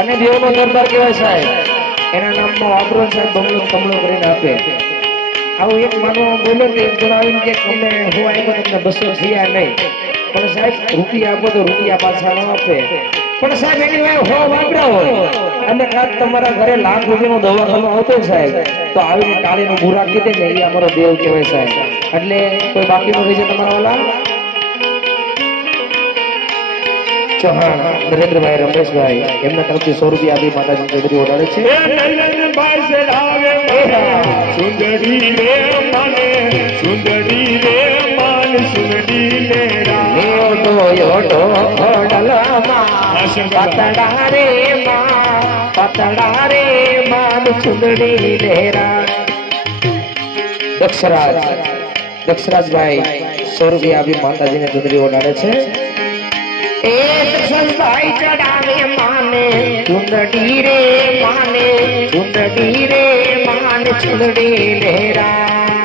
અને દેવનો દરબાર કહેવાય સાહેબ. એના નામમાં વાપરો સાહેબ બંગલો કમળો કરીને આપે. આવું એક માનવો બોલો કે એક જણાવીને કે તમે હું આવ્યો તમને 200 થયા નહીં, પણ સાહેબ રૂપિયા આપો તો રૂપિયા પાછા ન આપે. પણ સાહેબ એની વાય હો વાપર્યા હોય અને કાંક તમારા ઘરે લાખ રૂપિયાનો દવાખાનો આવતો સાહેબ, તો આવીને ટાળીનું બુરા કીધે ને એ અમારો દેવ કહેવાય સાહેબ. એટલે કોઈ બાકી નો રહી છે તમારા વાલા ચૌહાણ નરેન્દ્રભાઈ રમેશભાઈ એમના તરફથી 100 રૂપિયા આપી માતાજી ચૌધરી ઓડાડે છે. સુંદરી રે માને સુંદરી રે માન સુંદરી લે પતડા રે માન સુંદરી લેરા. દક્ષરાજભાઈ 100 રૂપિયા આપી માતાજીને ચૌધરી ઓડાડે છે. એ દક્ષરાજભાઈ ચડાવે માને સુંદરી રે માને સુંદરી રે માન સુંદરી લેરા.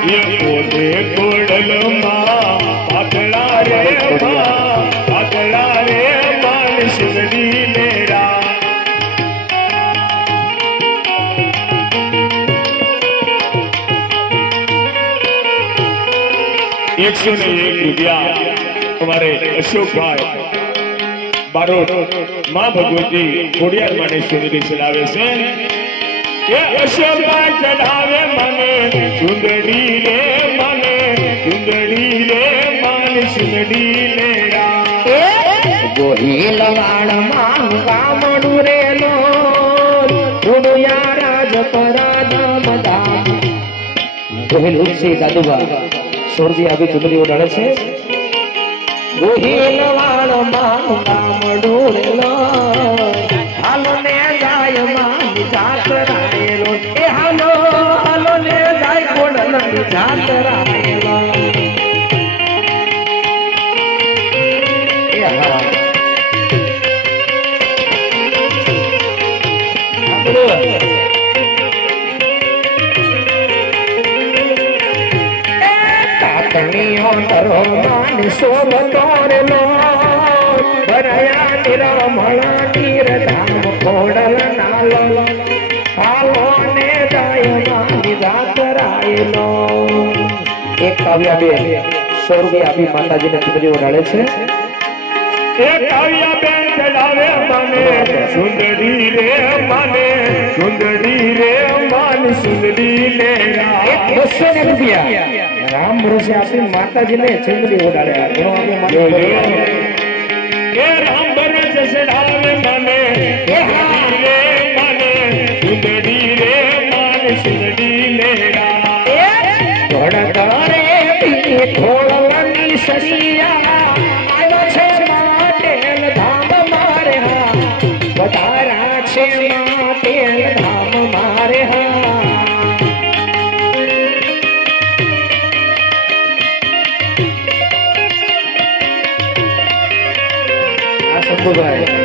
ये कोडे कोडल मां पातला रे मान सुंदरी मेरा. 101 રૂપિયા हमारे अशोकभाई बारोट मां भगवती ખોડિયાર માની સુંદરી ચલાવે છે. ये अशोकभाई चढ़ावे माने सुंदरी रे माने सुंदरी रे मान सुंदरी मेरा. ગોહિલ વાણ માં ગામડું રેલો રૂડિયા રાજ પરાદ મદા. ગોહિલ ઉસી દાદુબા 100 રૂપિયા આપી ચુંદડી ઓડાડે છે. ગોહિલ વાણ માં ગામડું રેલો હાલો ને જાય માં જાત રાયલો. એ હાલો હાલો ને જાય કોડલ જાત રાયલો. એ હા કાતણીઓ તરો માન શોભતો રે લો ભરયા નિરમળા નીર ધામ ખોડલ નાલો. હાલો ને જાય માની જાત રાયલો. એક કાવ્યા બે 100 રૂપિયા આપી માતાજીને ચુંદડી ઓડાડે છે. एक काव्या बेन चढ़ावे माने सुंदरी रे माने सुंदरी रे मान सुंदरी मेरा. 200 રૂપિયા રામ ભરોસે આપી માતાજીને ચુંદડી ઓડાડે. એ રામ ભરોસે ચढ़ावे माने सुंदरी रे माने सुंदरी रे मान सुंदरी मेरा. ધોળકારે પી થોળવાની સરિયા આવ્યો છે માટેલ ધામ મારે હા. વધારા છે માટેલ ધામ મારે હા. આ શંભુભાઈ